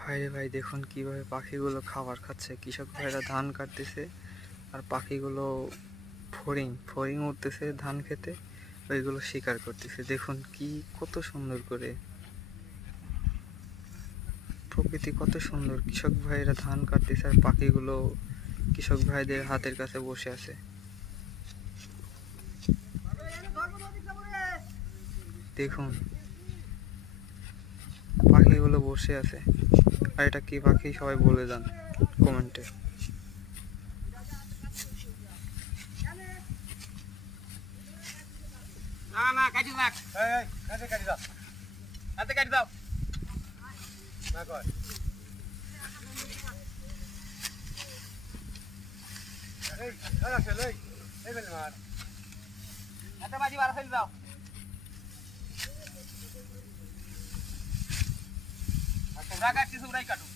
ভাইরে ভাই, দেখুন কিভাবে পাখিগুলো খাবার খাচ্ছে। কৃষক ভাইরা ধান কাটতেছে আর পাখিগুলো ফড়িং ফড়িং উঠতেছে ধান খেতে, ওইগুলো শিকার করতেছে। দেখুন কি কত সুন্দর করে প্রকৃতি, কত সুন্দর। কৃষক ভাইরা ধান কাটতেছে আর পাখিগুলো কৃষক ভাইদের হাতের কাছে বসে আছে। দেখুন পাখিগুলো বসে আছে। আর এটা কি পাখি সবাই বলে যান কমেন্টে। না না কাটি রাখ, এই কাটি দাও, হাতে কাটি দাও না কর। এই রাখে এই বেল মার হাতে বাজি বার ফেল দাও। আর তোমরা কাটছিস ওরাই কাটো।